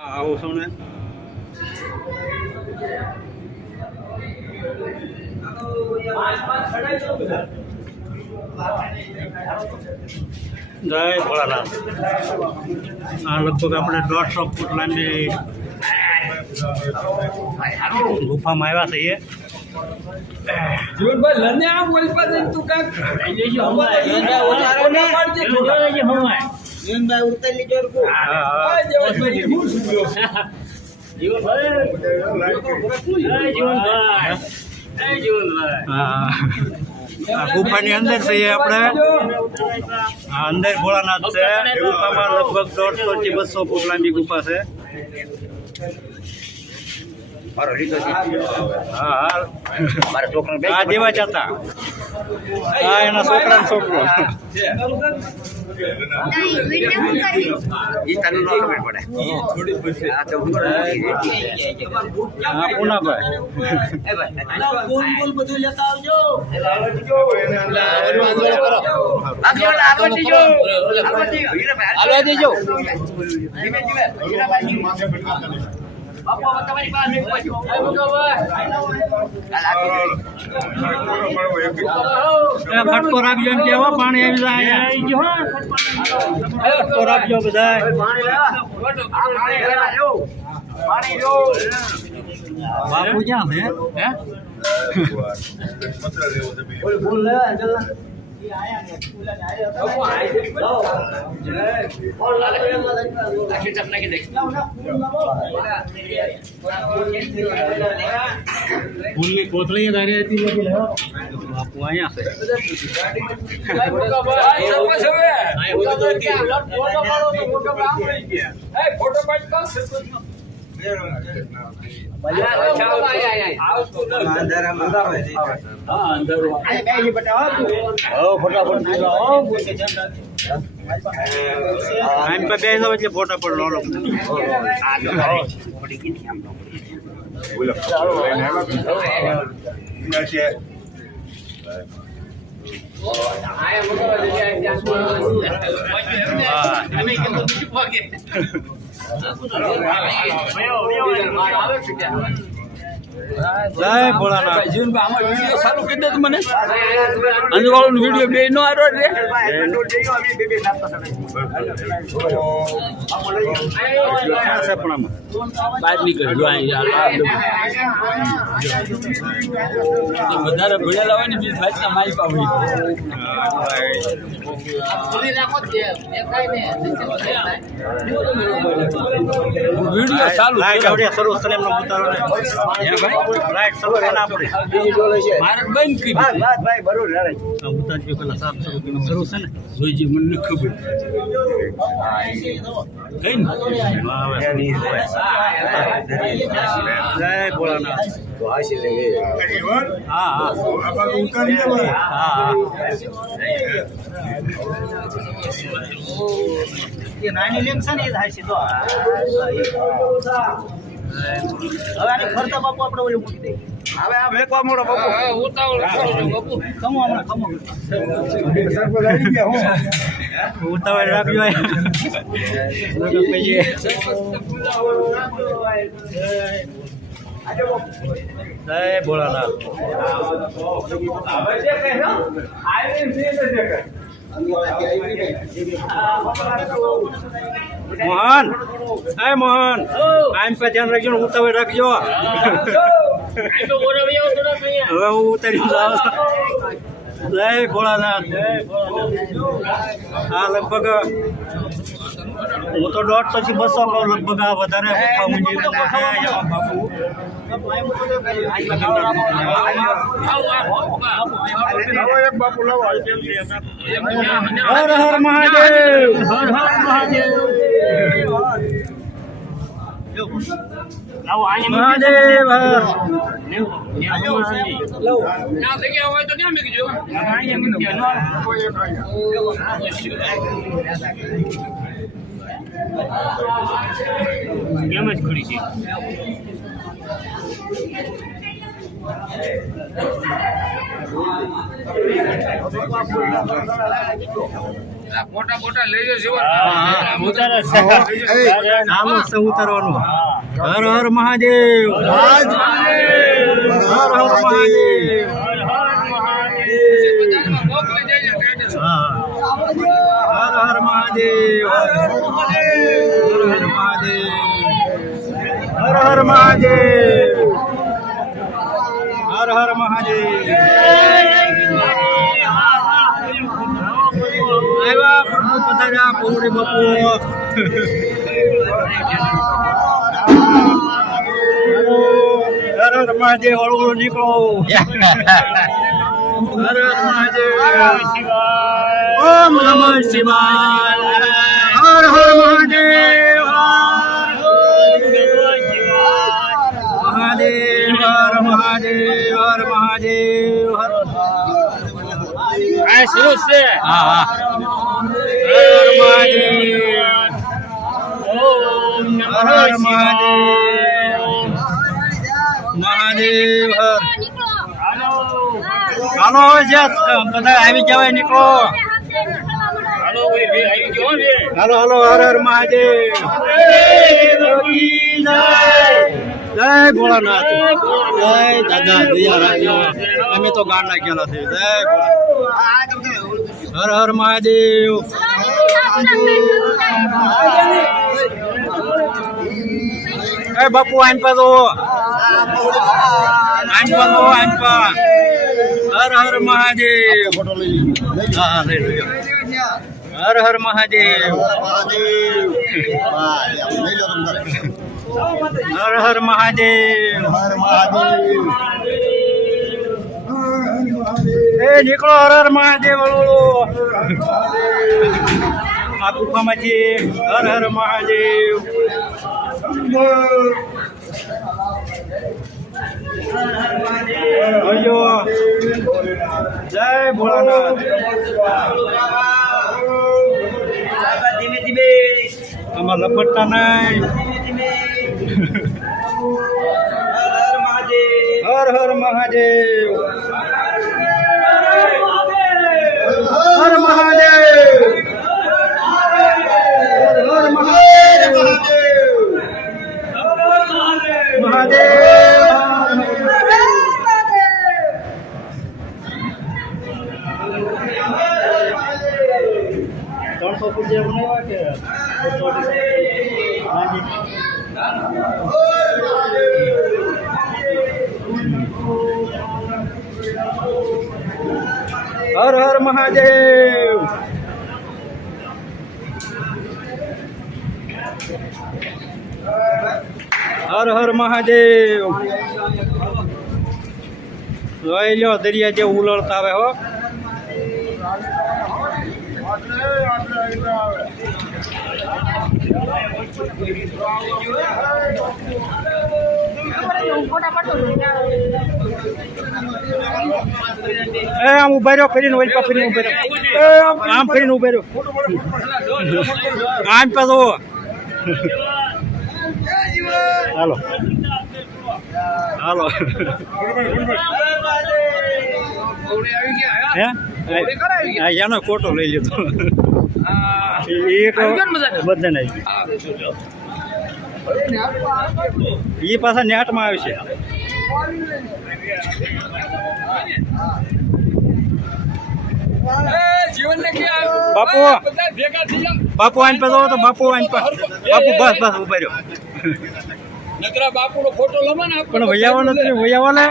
આવો છો ને જય ભોળાનાથ આ લગભગ આપણે 150 ફૂટ લાંબી ગુફામાં આવ્યા છીએ જીવનભાઈ લને આ બોલ પર તું કાક જીવનભાઈ ઉતરી જોર કો હા જીવનભાઈ હું સુગ્યો જીવનભાઈ આ ગુફાની અંદર છીએ આપણે અંદર ભોળાનાથ છે ગુફામાં લગભગ 150 થી 200 ફૂટ લાંબી ગુફા છે મારા છોકરા આ જેવા જ હતા આ એના છોકરાનો છોકરો ફટકો રાખજો એમ કેવા પાણી આવી જાય ફટકો રાખજો બધા બાપુ ક્યાં છે ફૂલની કોથળી ધારી હતી બાપુ અહીંયા છે ફોટા પણ જય ભોળાનાથ જીવનભાઈ આમાં વિડિયો ચાલુ કરી દે મને અંજવાળો વિડિયો બે નો આરો રે બહાર નીકળજો વધારે ભણેલા હોય ને બીજ ભાતના માલિકા હોય વિડિયો ચાલુ શરૂ કરે એમનો ઉતારો ને રાઈટ શરૂ એના આપણે ભારત બંધ કરી ભાઈ બરોબર ઉતારજો પેલા 700 કિલો શરૂ છે ને જોઈજી મને ખબર કઈ જય ભોળાનાથ તો હાસી લેગે હા હા આપણે ઉતારી દે હા એ નાની લેમ છે ને એ હાસી તો હવે આને ફરતા બાપુ આપણે ઓલું મૂકી દઈએ હવે આ વેકવા મોડો બાપુ ઉતાવળ કરો બાપુ કમો હમણાં કમો સરપંચ આવી ગયા હું ઉતાવળ રાખજો પછી જય ભોળાનાથ મોહન હે મોહન આમ પર ધ્યાન રાખજો ઉતાવળ રાખજો હવે હું ઉતારી જાઉં જય ભોળાનાથ આ લગભગ હું તો 150 થી 200 કહું લગભગ આ વધારે બાપુ હર હર મહાદેવ હર હર મહાદેવ મહાદેવ કેમ જ ખરી છે મોટા મોટા લઈ જજો ચાલો છે ઉતારવાનું. હર હર મહાદેવ, હર હર મહાદેવ. હા. હર હર મહાદેવ, હર હર મહાદેવ, હર હર મહાદેવ, હર હર મહાદેવ. આવ્યા પ્રભુ પધાર્યા પૌરી બાપુ. હર હર મહાદેવ, હળવું નીકળો. હર હર મહાદેવ, ઓમ નમઃ શિવાય. હર હર મહાદેવ, મહાદેવ, હર મહાદેવ, હર મહાદેવ, હર. આ શું છે હા હા. હર મહાદેવ, ઓમ હર હર મહાદેવ, મહાદેવ હર. ચાલો હવે છે બધા આવી જવાય, નીકળો. હાલો ભાઈ બે આવી ગયો બે હાલો હાલો. હર હર મહાદેવ, જય ભોળાનાથ, જય દાદા દયા રાખજો. અમે તો ગાળ નાખેલા છે. જય ભોળા. હર હર મહાદેવ. એ બાપુ આઈન પા દો, આઈન પા દો, આઈન પા. હર હર મહાદેવ. હા હા લઈ લો. હર હર મહાદેવ, હર હર મહાદેવ. એ નીકળો. હર હર મહાદેવ. આ ગુફામાંથી હર હર મહાદેવ. હજો જય ભોળાનાથ. ધીમે ધીમે આમાં લપટતા નહીં. હર હર મહાદેવ, હર મહાદેવ, હર મહાદેવ, મહાદેવ. 300 ફૂટ જે બનાવ્યા કે હર હર મહાદેવ. હર હર મહાદેવ. જોઈ લ્યો દરિયા જે ઉલળતા આવે હો. આમ ઉભા રહ્યો, ફરીને ઓલી પા ફરીને ઉભા રહ્યો. આમ ફરીને ઉભા રહ્યો. આમ પાછો. હાલો હાલો. હે એનો ફોટો લઈ લીધો. બધા એ પાછા નેટમાં આવે છે. બાપુ બાપુ આઈન પાછો તો બાપુ આઈન પા બાપુ બસ બસ ઉભા રહ્યો. નકરા બાપુનો ફોટો લમા ને પણ વૈયાવા નથી વૈયાવાલે.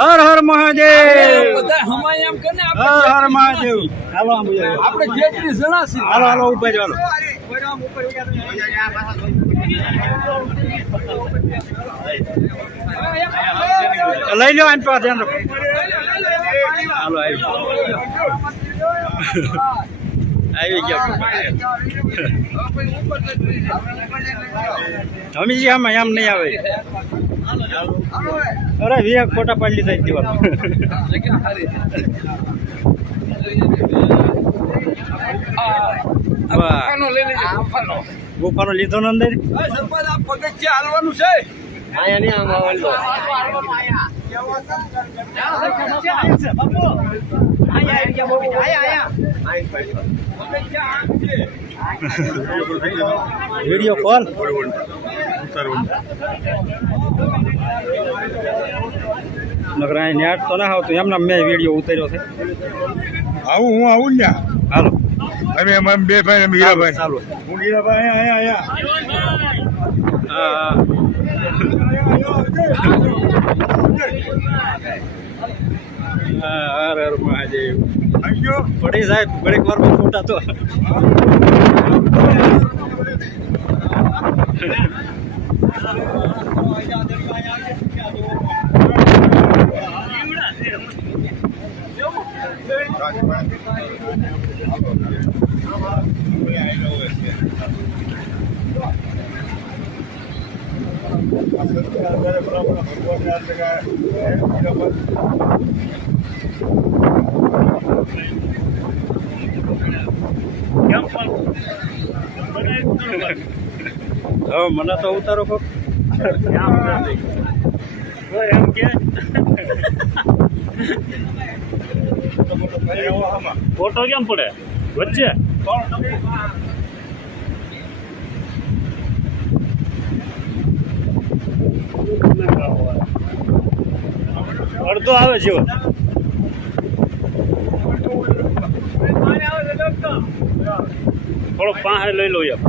હર હર મહાદેવ. બધા હમાય એમ કરીને હર હર મહાદેવ. હાલો આમ આપણે જેટલી જણા છે. હાલો હાલો ઉભા રહ્યો. લઈ લો આઈન પા ધ્યાન રાખો. હાલો આવી ગયા. હમીજી આમાં એમ નહીં આવે. અરે વીએ ફોટા પાડી લીધા દીવાલ. ગુફાનો લીધો ને અંદર. સરપંચ આ પગથિયા હાલવાનું છે. અહીંયા નહીં આમ વિડીયો કોલ નકર અહીં નેટ તો ના આવતું એમના મેં વિડીયો ઉતાર્યો છે. આવું હું આવું ને હાલો અમે બે ભાઈ મીરાભાઈ ચાલો હું મીરાભાઈ અહીંયા હા હર હર મહાદેવ અહીંયા પડી સાહેબ ઘડીક વારમાં ફોટા તો હવે મને તો ઉતારો કોક એમ કે ફોટો કેમ પડે વચ્ચે અડધો આવે છે થોડો પાસે લઈ લો યાર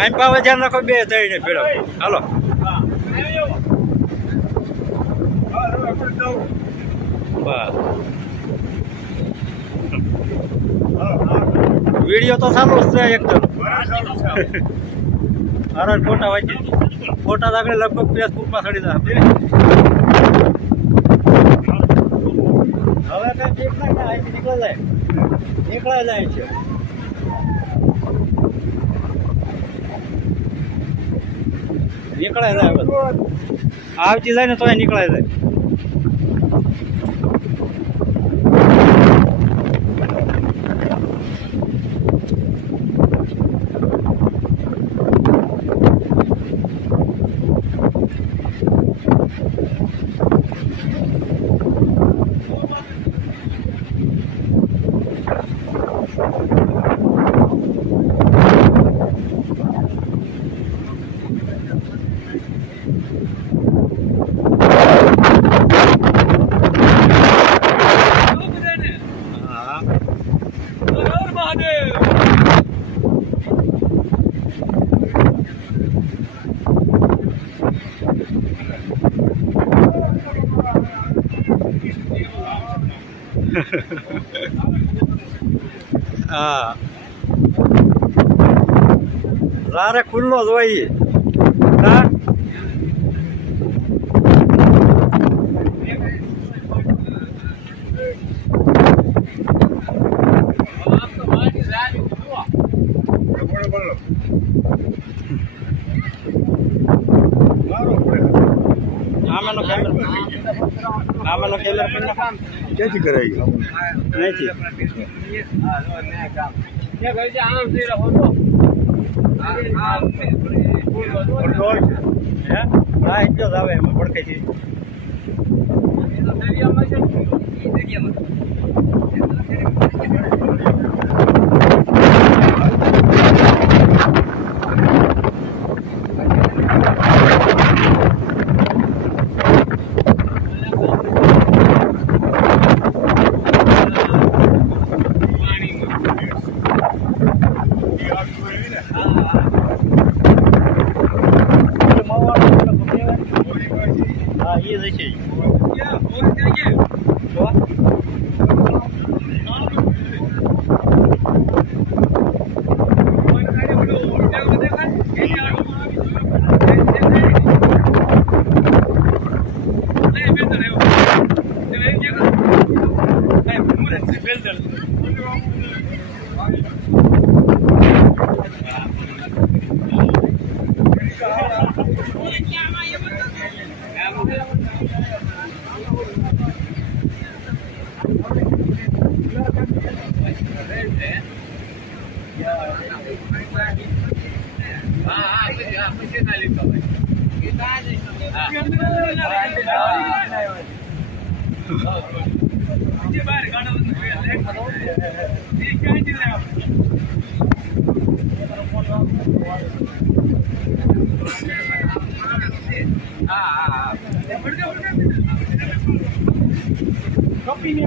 આમ પાવે ધ્યાન રાખો બે થઈને ભેળો હાલો બસ વિડીયો તો સારો જ છે એકદમ સારા ફોટા વાંચી ફોટા આગળ લગભગ ફેસબુકમાં ચડી જાય હવે તો ઠીક ના અહીંથી નીકળાય જાય છે નીકળાય જાય આવતી જાય ને તો નીકળાય જાય હા રારે ખુલ્લો જ હોય હા આમાંનો કેમેરા ક્યાંથી કરાવી નથી હા એક જ આવે એમાં પડકે છે હા એ જ છે કપી ને